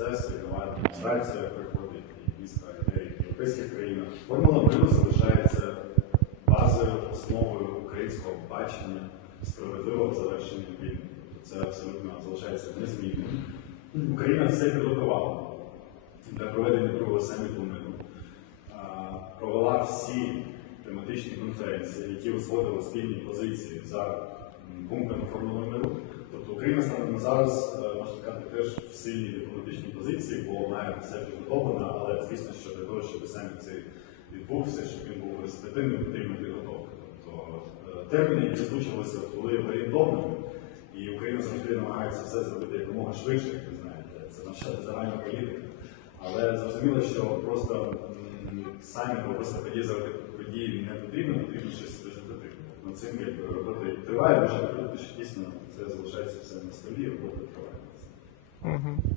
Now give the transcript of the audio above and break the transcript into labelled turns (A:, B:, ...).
A: процеси, нова адміністрація приходить, і міста в європейських країнах. Формула миру залишається базою, основою українського бачення справедливого завершення війни. Це абсолютно залишається незмінним. Україна все підготувала для проведення другого саміту миру. Провела всі тематичні конференції, які узгодили спільні позиції за пунктами формули миру. Тобто Україна станом зараз, е, сказати, теж в сильній дипломатичній позиції, бо має все підготовлено, але звісно, що для того, щоб саміт цей відбувся, щоб він був результативним, потрібна підготовка. Тобто е, терміни, які озвучувалися, були орієнтовними, і Україна завжди намагається все зробити якомога швидше, як ви знаєте. Це наша загальна політика. Але зрозуміло, що просто самі просто події заради події не потрібно, потрібно щось результативне. Над цим якби робота триває, можна говорити, що дійсно це залишається все на столі, робота триває.
B: Mm-hmm.